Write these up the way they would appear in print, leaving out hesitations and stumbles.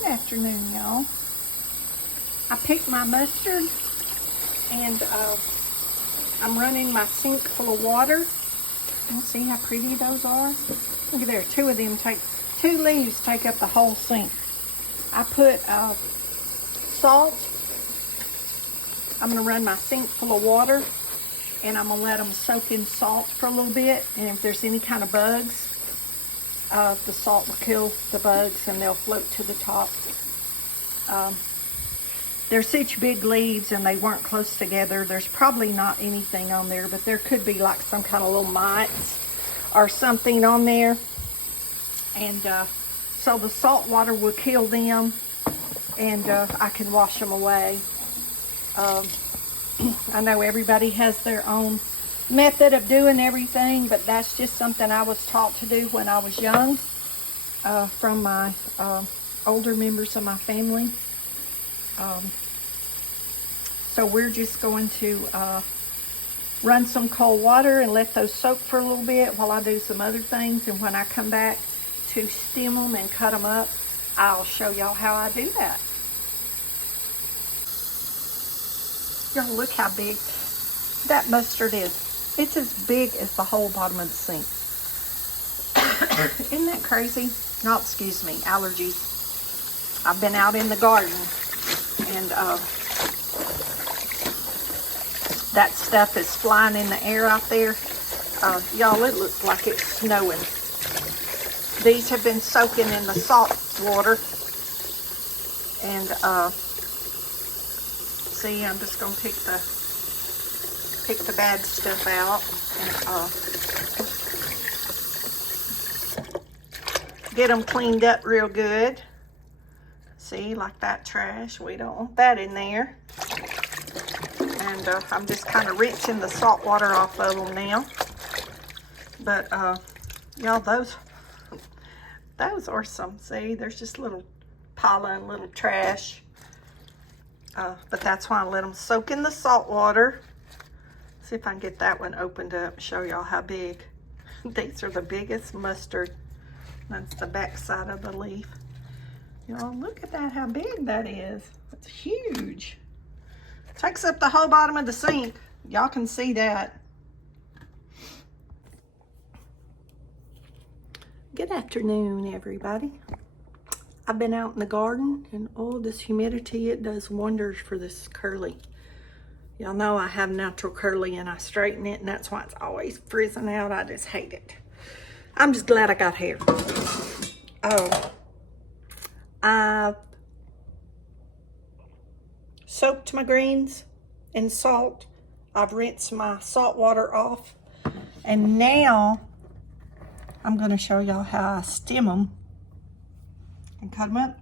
Good afternoon, y'all. I picked my mustard and I'm running my sink full of water. You see how pretty those are? Look at there, two leaves take up the whole sink. I put salt. I'm gonna run my sink full of water and I'm gonna let them soak in salt for a little bit. And if there's any kind of bugs, the salt will kill the bugs and they'll float to the top. They're such big leaves and they weren't close together. There's probably not anything on there, but there could be like some kind of little mites or something on there. And so the salt water will kill them and I can wash them away. I know everybody has their own method of doing everything, but that's just something I was taught to do when I was young from my older members of my family. So we're just going to run some cold water and let those soak for a little bit while I do some other things. And when I come back to stem them and cut them up, I'll show y'all how I do that. Y'all look how big that mustard is. It's as big as the whole bottom of the sink. Isn't that crazy? No, excuse me, allergies. I've been out in the garden and that stuff is flying in the air out there. Y'all, it looks like it's snowing. These have been soaking in the salt water. And see, I'm just gonna pick the bad stuff out and get them cleaned up real good. See, like that trash, we don't want that in there. And I'm just kind of rinsing the salt water off of them now. But y'all, those are some, see, there's just little pollen, little trash. But that's why I let them soak in the salt water. See if I can get that one opened up and show y'all how big. These are the biggest mustard. That's the back side of the leaf. Y'all, look at that, how big that is. It's huge. Takes up the whole bottom of the sink. Y'all can see that. Good afternoon, everybody. I've been out in the garden and oh, this humidity, it does wonders for this curly. Y'all know I have natural curly and I straighten it and that's why it's always frizzing out. I just hate it. I'm just glad I got hair. Oh, I've soaked my greens in salt. I've rinsed my salt water off. And now I'm going to show y'all how I stem them and cut them up.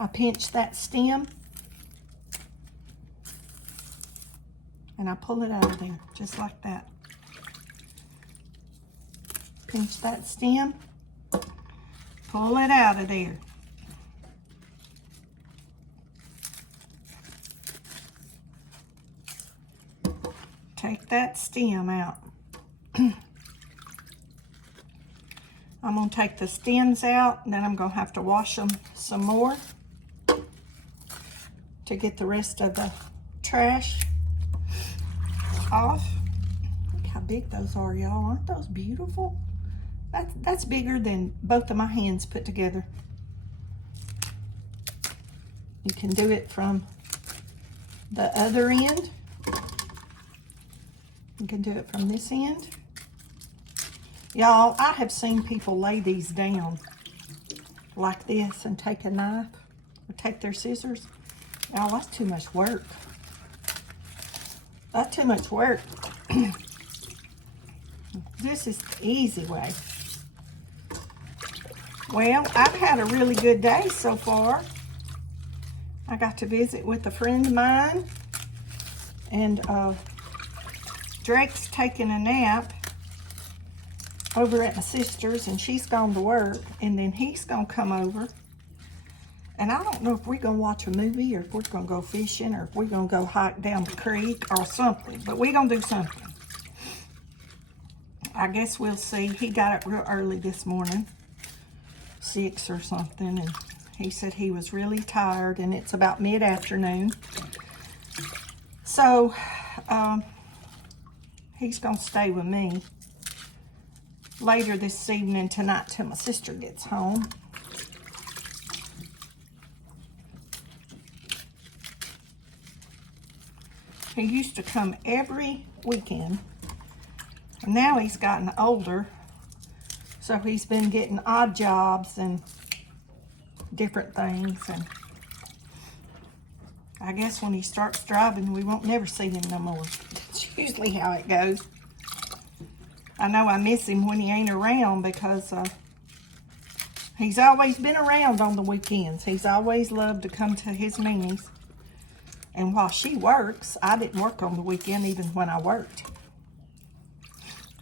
I pinch that stem and I pull it out of there just like that. Pinch that stem, pull it out of there. Take that stem out. I'm going to take the stems out and then I'm going to have to wash them some more to get the rest of the trash off. Look how big those are, y'all. Aren't those beautiful? That's bigger than both of my hands put together. You can do it from the other end. You can do it from this end. Y'all, I have seen people lay these down like this and take a knife or take their scissors. Y'all, that's too much work. That's too much work. This is the easy way. Well, I've had a really good day so far. I got to visit with a friend of mine and Drake's taking a nap over at my sister's and she's gone to work and then he's gonna come over And I don't know if we're going to watch a movie or if we're going to go fishing or if we're going to go hike down the creek or something. But we're going to do something. I guess we'll see. He got up real early this morning, 6 or something, and he said he was really tired, and it's about mid-afternoon. So, he's going to stay with me later this evening tonight till my sister gets home. He used to come every weekend, and now he's gotten older, so he's been getting odd jobs and different things, and I guess when he starts driving, we won't never see him no more. That's usually how it goes. I know I miss him when he ain't around because he's always been around on the weekends. He's always loved to come to his meetings. And while she works, I didn't work on the weekend even when I worked.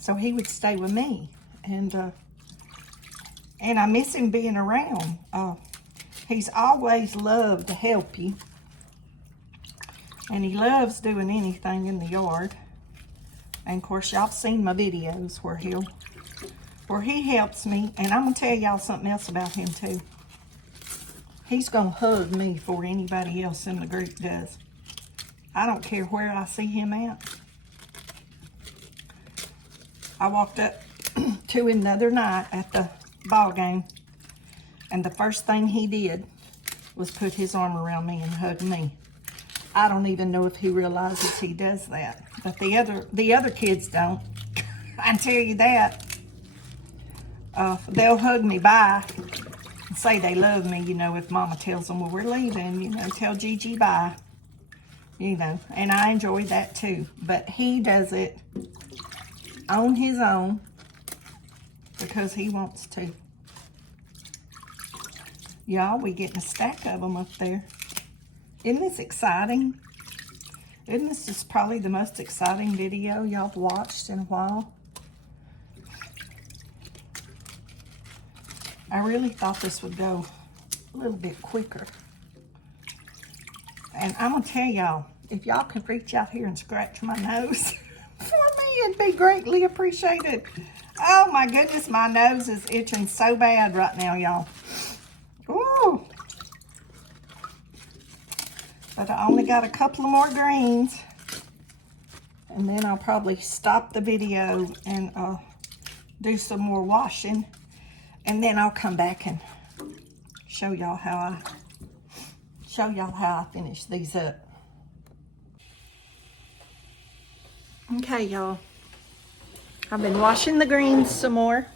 So he would stay with me. And I miss him being around. He's always loved to help you. And he loves doing anything in the yard. And of course, y'all seen my videos where he helps me. And I'm going to tell y'all something else about him too. He's going to hug me before anybody else in the group does. I don't care where I see him at. I walked up to him the other night at the ball game, and the first thing he did was put his arm around me and hug me. I don't even know if he realizes he does that, but the other kids don't. I can tell you that. They'll hug me bye and say they love me, you know, if Mama tells them, well, we're leaving, you know, tell Gigi bye, you know, and I enjoy that too. But he does it on his own because he wants to. Y'all, we getting a stack of them up there. Isn't this exciting? Isn't this just probably the most exciting video y'all have watched in a while? I really thought this would go a little bit quicker. And I'm going to tell y'all, if y'all could reach out here and scratch my nose for me, it'd be greatly appreciated. Oh my goodness, my nose is itching so bad right now, y'all. Ooh. But I only got a couple of more greens. And then I'll probably stop the video and do some more washing. And then I'll come back and show y'all how I finish these up. Okay, y'all. I've been washing the greens some more.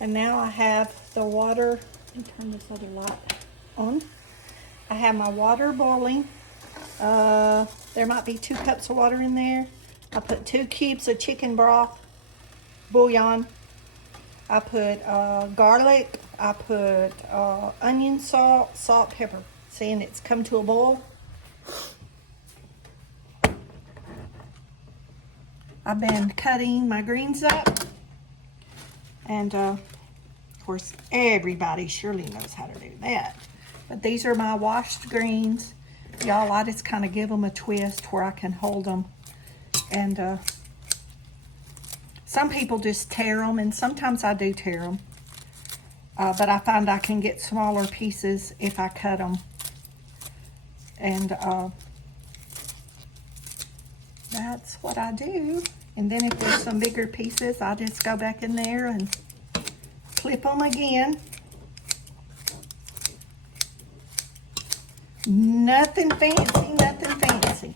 And now I have the water. Let me turn this other light on. I have my water boiling. There might be 2 cups of water in there. I put 2 cubes of chicken broth, bouillon. I put garlic. I put onion, salt, pepper. See, and it's come to a boil. I've been cutting my greens up. And, of course, everybody surely knows how to do that. But these are my washed greens. Y'all, I just kind of give them a twist where I can hold them. And some people just tear them, and sometimes I do tear them. But I find I can get smaller pieces if I cut them. And that's what I do. And then if there's some bigger pieces, I just go back in there and clip them again. Nothing fancy, nothing fancy.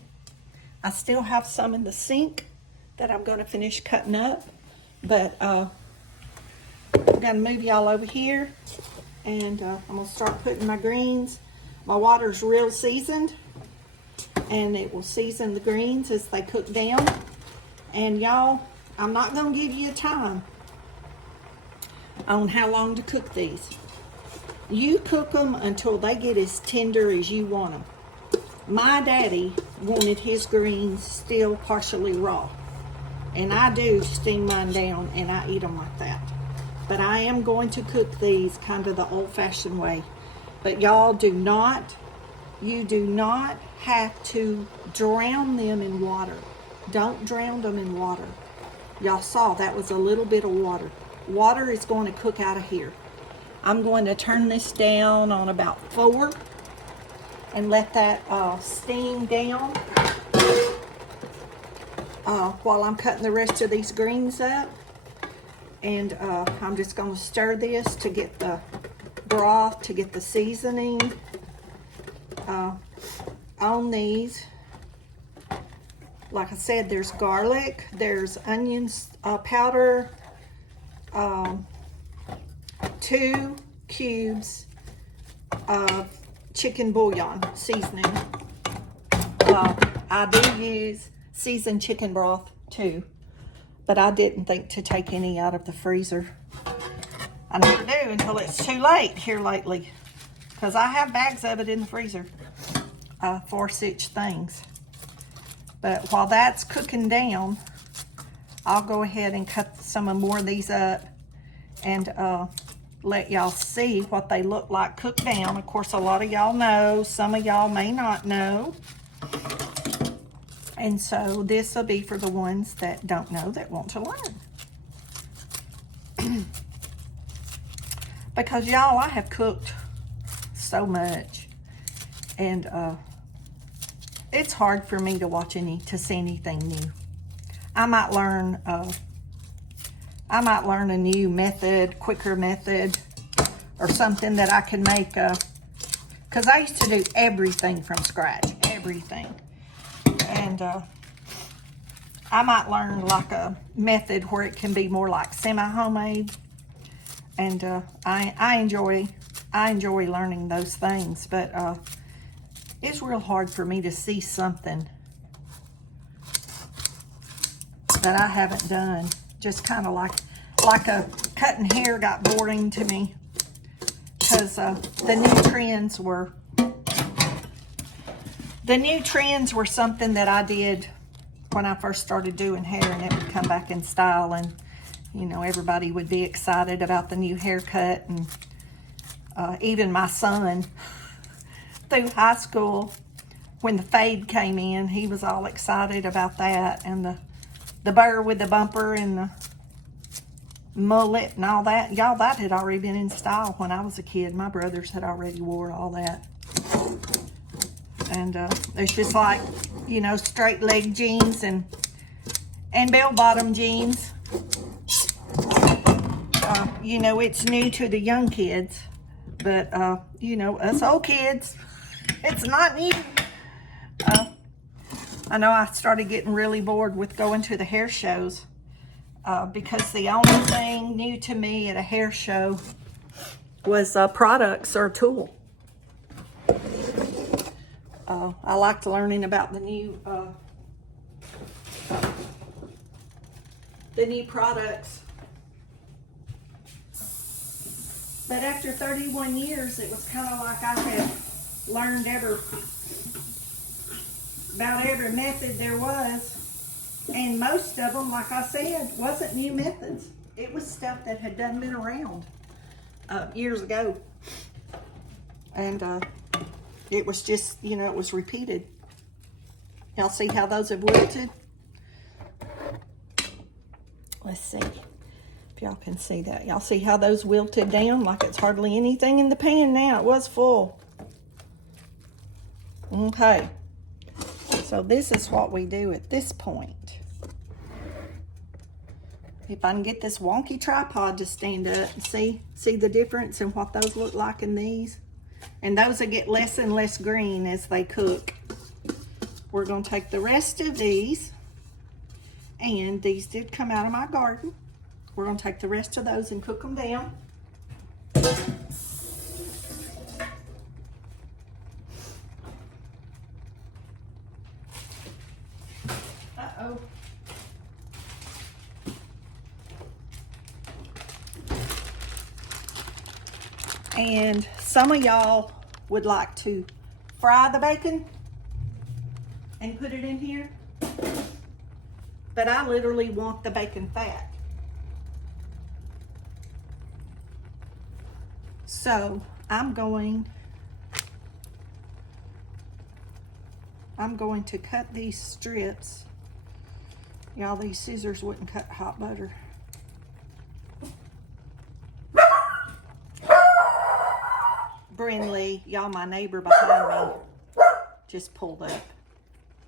I still have some in the sink that I'm going to finish cutting up. But I'm going to move y'all over here. And I'm going to start putting my greens. My water's real seasoned. And it will season the greens as they cook down. And y'all, I'm not going to give you a time on how long to cook these. You cook them until they get as tender as you want them. My daddy wanted his greens still partially raw. And I do steam mine down and I eat them like that. But I am going to cook these kind of the old-fashioned way. But y'all you do not have to drown them in water. Don't drown them in water. Y'all saw that was a little bit of water. Water is going to cook out of here. I'm going to turn this down on about 4 and let that steam down while I'm cutting the rest of these greens up. And I'm just going to stir this to get the broth, to get the seasoning on these. Like I said, there's garlic, there's onions powder, 2 cubes of chicken bouillon seasoning. I do use seasoned chicken broth too, but I didn't think to take any out of the freezer. I never do until it's too late here lately, because I have bags of it in the freezer for such things. But while that's cooking down, I'll go ahead and cut some more of these up and let y'all see what they look like cooked down. Of course, a lot of y'all know, some of y'all may not know. And so this will be for the ones that don't know, that want to learn. Because y'all, I have cooked so much, and it's hard for me to watch to see anything new. I might learn a new method, quicker method, or something that I can make. Because I used to do everything from scratch, everything. And I might learn like a method where it can be more like semi-homemade. And I enjoy learning those things, but it's real hard for me to see something that I haven't done. Just kind of like a cutting hair got boring to me, because the new trends were something that I did when I first started doing hair, and it would come back in style, and you know, everybody would be excited about the new haircut. And even my son through high school, when the fade came in, he was all excited about that, and the burr with the bumper and the mullet and all that. Y'all, that had already been in style when I was a kid. My brothers had already wore all that. And it's just like, you know, straight leg jeans and bell bottom jeans. You know, it's new to the young kids, but you know, us old kids, it's not new. I know I started getting really bored with going to the hair shows, because the only thing new to me at a hair show was products or tool. I liked learning about the new products. But after 31 years, it was kind of like I had learned about every method there was. And most of them, like I said, wasn't new methods. It was stuff that had done been around years ago. And it was just, you know, it was repeated. Y'all see how those have wilted? Let's see if y'all can see that. Y'all see how those wilted down like it's hardly anything in the pan now. It was full. Okay. So this is what we do at this point. If I can get this wonky tripod to stand up and see the difference in what those look like in these. And those will get less and less green as they cook. We're going to take the rest of these, and these did come out of my garden. We're going to take the rest of those and cook them down. Uh-oh. And some of y'all would like to fry the bacon and put it in here. But I literally want the bacon fat. So I'm going I'm going to cut these strips. Y'all, these scissors wouldn't cut hot butter. Brinley, y'all, my neighbor behind me just pulled up,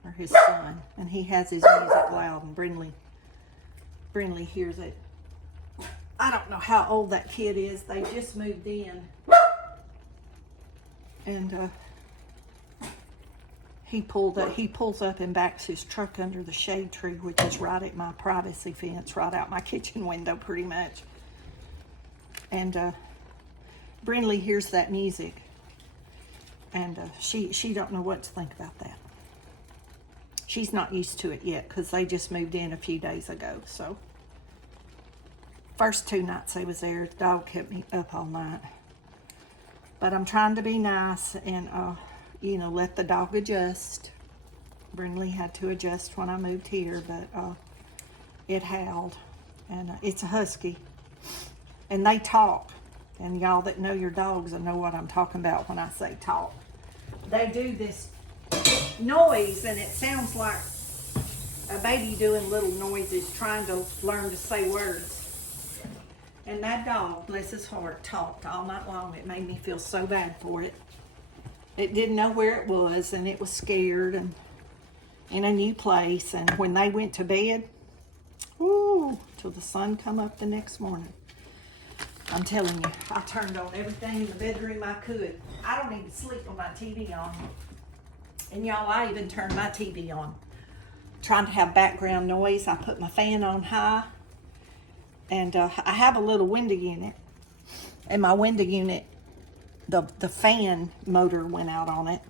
or his son, and he has his music loud, and Brinley hears it. I don't know how old that kid is. They just moved in, and he pulls up and backs his truck under the shade tree, which is right at my privacy fence, right out my kitchen window pretty much. And Brinley hears that music, and she don't know what to think about that. She's not used to it yet because they just moved in a few days ago. So first 2 nights they was there, the dog kept me up all night. But I'm trying to be nice and you know, let the dog adjust. Brinley had to adjust when I moved here, but it howled, and it's a husky, and they talk. And y'all that know your dogs will know what I'm talking about when I say talk. They do this noise, and it sounds like a baby doing little noises, trying to learn to say words. And that dog, bless his heart, talked all night long. It made me feel so bad for it. It didn't know where it was, and it was scared and in a new place. And when they went to bed, whoo, till the sun come up the next morning. I'm telling you, I turned on everything in the bedroom I could. I don't even sleep with my TV on. And y'all, I even turned my TV on. Trying to have background noise. I put my fan on high. And I have a little window unit. And my window unit, the fan motor went out on it.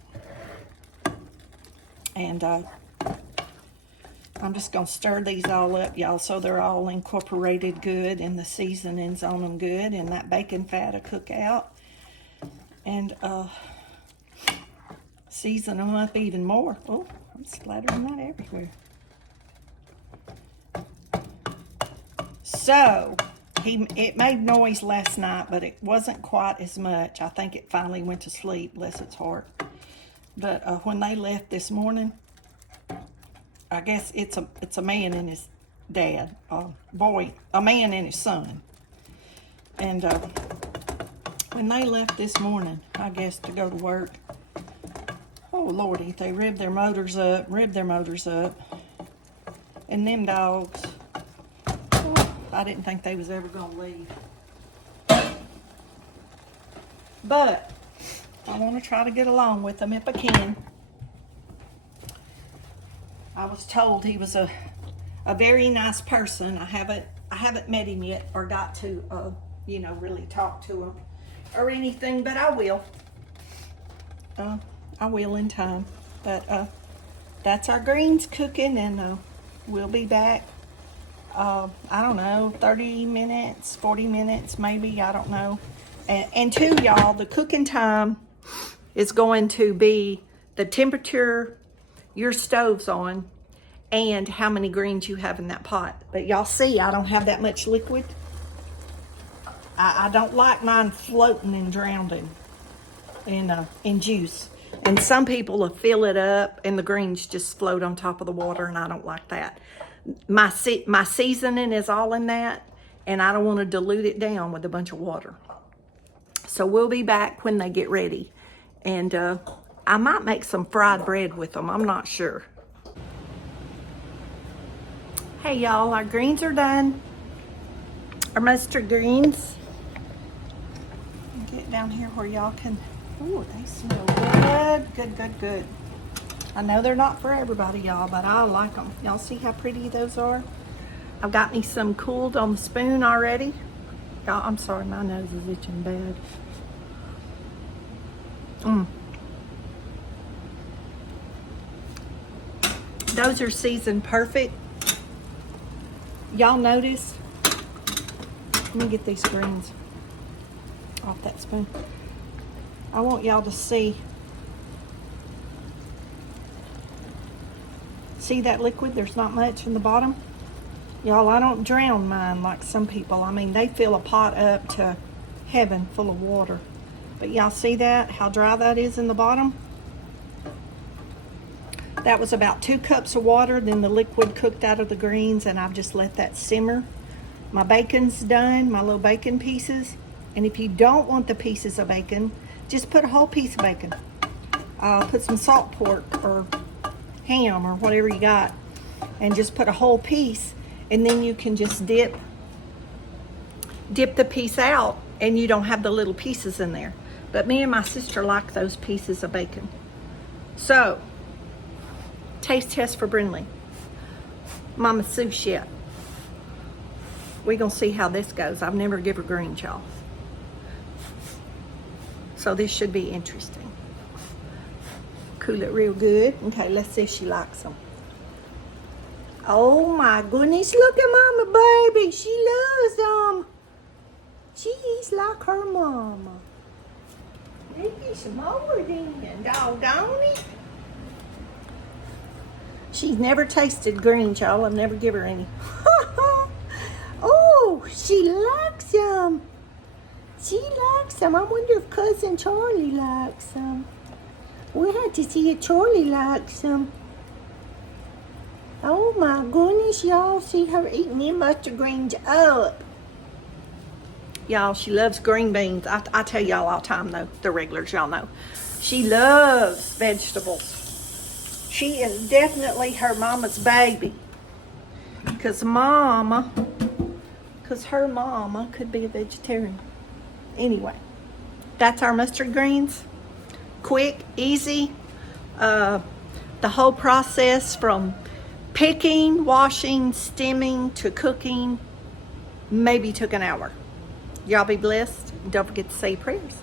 And I'm just going to stir these all up, y'all, so they're all incorporated good and the seasoning's on them good, and that bacon fat will cook out. And season them up even more. Oh, I'm splattering that everywhere. So, it made noise last night, but it wasn't quite as much. I think it finally went to sleep, bless its heart. But when they left this morning, I guess it's a man and his dad, a man and his son. And when they left this morning, I guess to go to work, oh Lordy, they revved their motors up. And them dogs, oh, I didn't think they was ever gonna leave. But I want to try to get along with them if I can. I was told he was a very nice person. I haven't met him yet or got to you know, really talk to him or anything, but I will. I will in time. But that's our greens cooking, and we'll be back. I don't know, 30 minutes, 40 minutes maybe, I don't know. And to y'all, the cooking time is going to be the temperature your stove's on and how many greens you have in that pot. But y'all see, I don't have that much liquid. I don't like mine floating and drowning in juice. And some people will fill it up and the greens just float on top of the water, and I don't like that. My seasoning is all in that, and I don't want to dilute it down with a bunch of water. So we'll be back when they get ready. And I might make some fried bread with them. I'm not sure. Hey y'all, our greens are done. Our mustard greens. Get down here where y'all can, ooh, they smell good. I know they're not for everybody, y'all, but I like them. Y'all see how pretty those are? I've got me some cooled on the spoon already. Y'all, I'm sorry, my nose is itching bad. Those are seasoned perfect. Y'all notice? Let me get these greens off that spoon. I want y'all to see. See that liquid? There's not much in the bottom. Y'all, I don't drown mine like some people. I mean, they fill a pot up to heaven full of water. But y'all see that? How dry that is in the bottom? That was about 2 cups of water, then the liquid cooked out of the greens, and I've just let that simmer. My bacon's done, my little bacon pieces. And if you don't want the pieces of bacon, just put a whole piece of bacon. Put some salt pork or ham or whatever you got, and just put a whole piece, and then you can just dip the piece out, and you don't have the little pieces in there. But me and my sister like those pieces of bacon. So, taste test for Brinley. Mama Seuss yet. We're gonna see how this goes. I've never given her greens, y'all. So this should be interesting. Cool it real good. Okay, let's see if she likes them. Oh my goodness, look at Mama baby. She loves them. She's like her mama. Maybe some more then, doggone it. She's never tasted greens, y'all. I've never given her any. Oh, she likes them. She likes them. I wonder if Cousin Charlie likes them. We'll have to see if Charlie likes them. Oh my goodness, y'all. See her eating them mustard greens up. Y'all, she loves green beans. I tell y'all all the time, though, the regulars, y'all know. She loves vegetables. She is definitely her mama's baby. Because her mama could be a vegetarian. Anyway, that's our mustard greens. Quick, easy. The whole process from picking, washing, stemming to cooking maybe took an hour. Y'all be blessed. Don't forget to say your prayers.